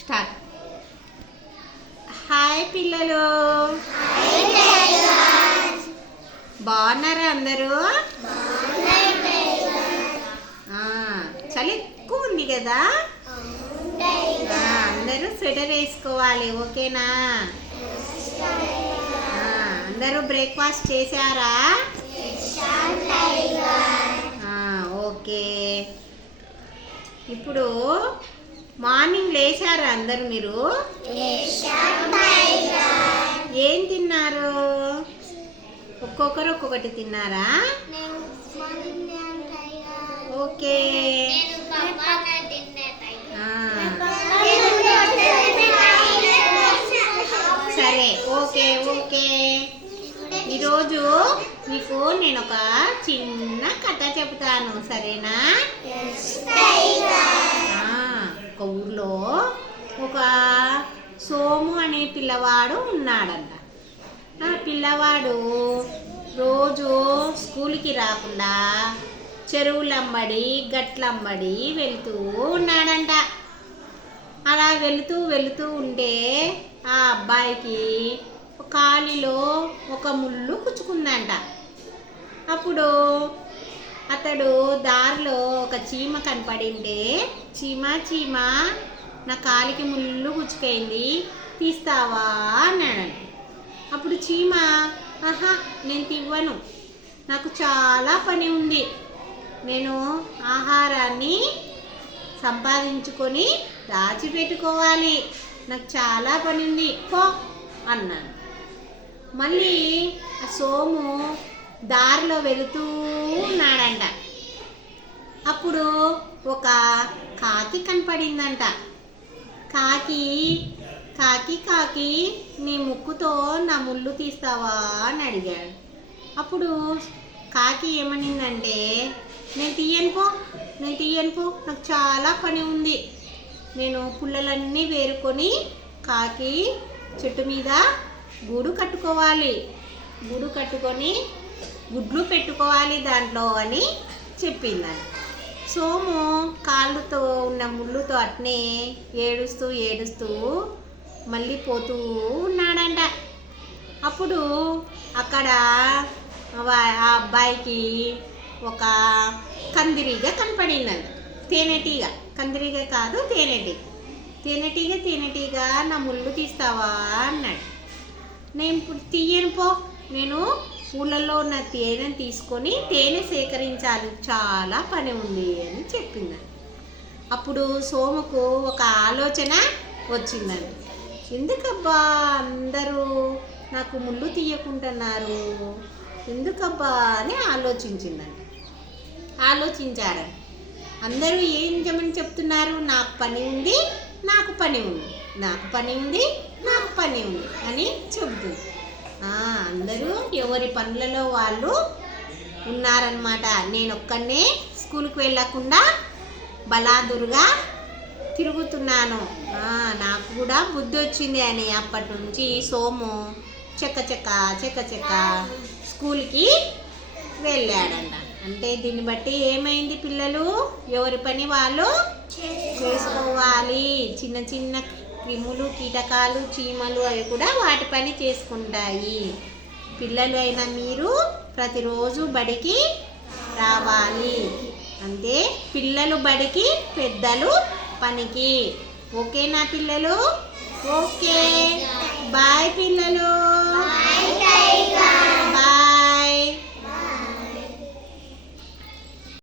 Start. Hi పిల్లలు, బాగున్నారా అందరూ? చలి ఎక్కువ ఉంది కదా, అందరూ స్వెటర్ వేసుకోవాలి. ఓకేనా? అందరూ బ్రేక్ఫాస్ట్ చేశారా? ఓకే. ఇప్పుడు మార్నింగ్ లేచారా అందరూ? మీరు ఏం తిన్నారు? ఒక్కొక్కరు ఒక్కొక్కటి తిన్నారా? ఓకే. సరే, ఓకే ఓకే. ఈరోజు మీకు నేను ఒక చిన్న కథ చెప్తాను, సరేనా? ఒక ఊర్లో ఒక సోము అనే పిల్లవాడు ఉన్నాడంట. ఆ పిల్లవాడు రోజు స్కూల్కి రాకుండా చెరువులంబడి గట్లంబడి వెళ్తూ ఉన్నాడంట. అలా వెళుతూ ఉంటే ఆ అబ్బాయికి కాలిలో ఒక ముళ్ళు కుచ్చుకుందంట. అప్పుడు అతడు దారిలో ఒక చీమ కనపడింటే, చీమ నా కాలికి ముళ్ళు గుచ్చుకైంది, తీస్తావా అన్నాడంట. అప్పుడు చీమ, ఆహా నేను తివ్వను, నాకు చాలా పని ఉంది, నేను ఆహారాన్ని సంపాదించుకొని దాచిపెట్టుకోవాలి, నాకు చాలా పని ఉంది, పో అన్నాను. మళ్ళీ ఆ సోము దారిలో వెళుతూ ఉన్నాడంట. అప్పుడు ఒక కాకి కనపడిందంట. కాకి నీ ముక్కుతో నా ముళ్ళు తీస్తావా అని అడిగాడు. అప్పుడు కాకి ఏమనిందంటే, నేను తీయను పో, నాకు చాలా పని ఉంది, నేను పుల్లలన్నీ వేరుకొని కాకి చెట్టు మీద గూడు కట్టుకొని గుడ్లు పెట్టుకోవాలి దాంట్లో అని చెప్పిందని. సోము కాళ్ళతో ఉన్న ముళ్ళుతో అట్నే ఏడుస్తూ మళ్ళీ పోతూ ఉన్నాడంట. అప్పుడు అక్కడ ఆ అబ్బాయికి ఒక కందిరీగ కనపడిందంట. తేనెటీగ, కందిరీగ కాదు తేనెటీగ నా ముళ్ళు తీస్తావా అన్నాడు. నేను ఇప్పుడు తీయను పో, నేను పూలలో ఉన్న తేనెను తీసుకొని తేనె సేకరించాలి, చాలా పని ఉంది అని చెప్పిందండి. అప్పుడు సోముకు ఒక ఆలోచన వచ్చిందండి. ఎందుకబ్బా అందరూ నాకు ముళ్ళు తీయకుంటున్నారు, ఎందుకబ్బా అని ఆలోచించాడు. అందరూ ఏం చెప్తున్నారు, నాకు పని ఉంది అని చెబుతుంది. అందరూ ఎవరి పనులలో వాళ్ళు ఉన్నారనమాట. నేను ఒక్కనే స్కూల్కి వెళ్ళకుండా బలాదురుగా తిరుగుతున్నాను, నాకు కూడా బుద్ధి వచ్చింది అని అప్పటి నుంచి సోము చెక్క స్కూల్కి వెళ్ళాడంట. అంటే దీన్ని బట్టి ఏమైంది పిల్లలు, ఎవరి పని వాళ్ళు చేసుకోవాలి. చిన్న క్రిములు, కీటకాలు, చీమలు అవి కూడా వాటి పని చేసుకుంటాయి. పిల్లలు అయినా మీరు ప్రతిరోజు బడికి రావాలి. అంటే పిల్లలు బడికి, పెద్దలు పనికి. ఓకేనా పిల్లలు? ఓకే, బాయ్ పిల్లలు.